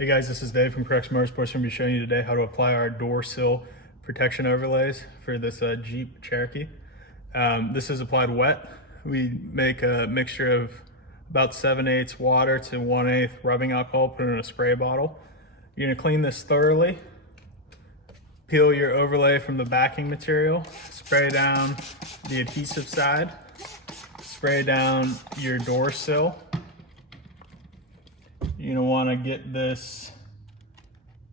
Hey guys, this is Dave from Correction Motorsports. I'm going to be showing you today how to apply our door sill protection overlays for this Jeep Cherokee. This is applied wet. We make a mixture of about 7/8 water to 1/8 rubbing alcohol, put it in a spray bottle. You're going to clean this thoroughly, peel your overlay from the backing material, spray down the adhesive side, spray down your door sill. You're gonna wanna get this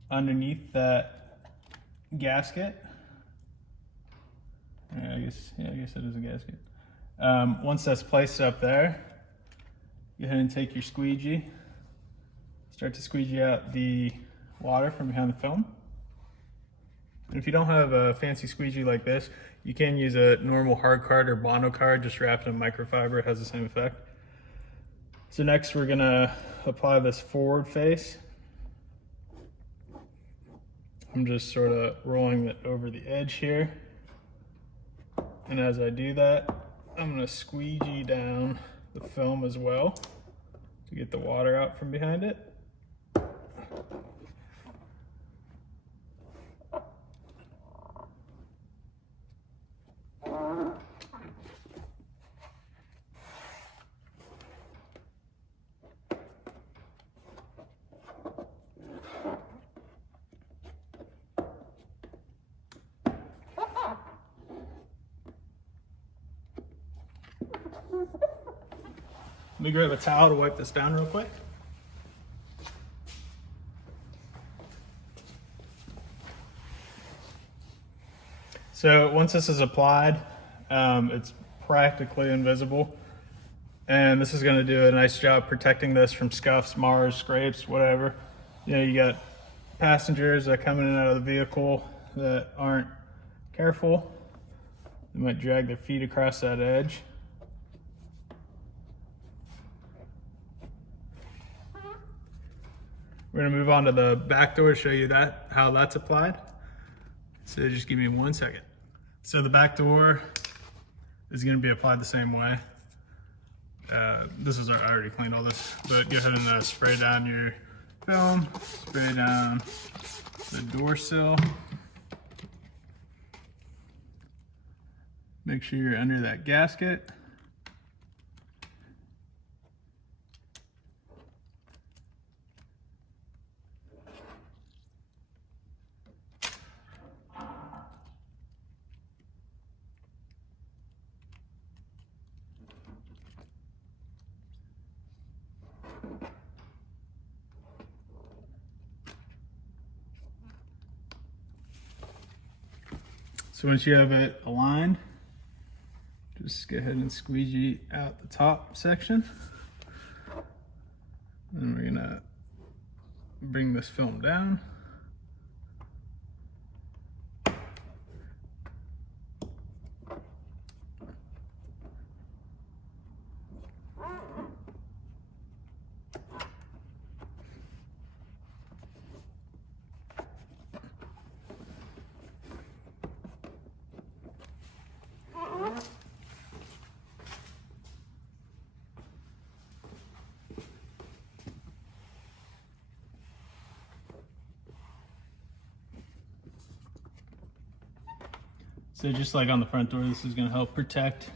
underneath that gasket. I guess it is a gasket. Once that's placed up there, go ahead and take your squeegee. Start to squeegee out the water from behind the film. And if you don't have a fancy squeegee like this, you can use a normal hard card or Bondo card, just wrapped in microfiber. It has the same effect. So next we're gonna apply this forward face. I'm just sort of rolling it over the edge here. And as I do that, I'm gonna squeegee down the film as well to get the water out from behind it. Let me grab a towel to wipe this down real quick. So once this is applied, it's practically invisible. And this is gonna do a nice job protecting this from scuffs, mars, scrapes, whatever. You know, you got passengers that come in and out of the vehicle that aren't careful. They might drag their feet across that edge. We're gonna move on to the back door to show you how that's applied. So just give me 1 second. So the back door is gonna be applied the same way. I already cleaned all this, but go ahead and spray down your film, spray down the door sill. Make sure you're under that gasket. So once you have it aligned, just go ahead and squeegee out the top section. And we're gonna bring this film down. So just like on the front door, this is going to help protect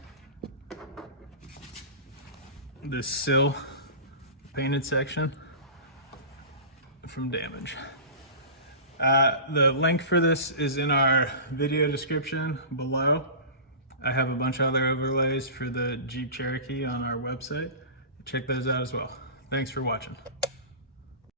this sill painted section from damage. The link for this is in our video description below. I have a bunch of other overlays for the Jeep Cherokee on our website. Check those out as well. Thanks for watching.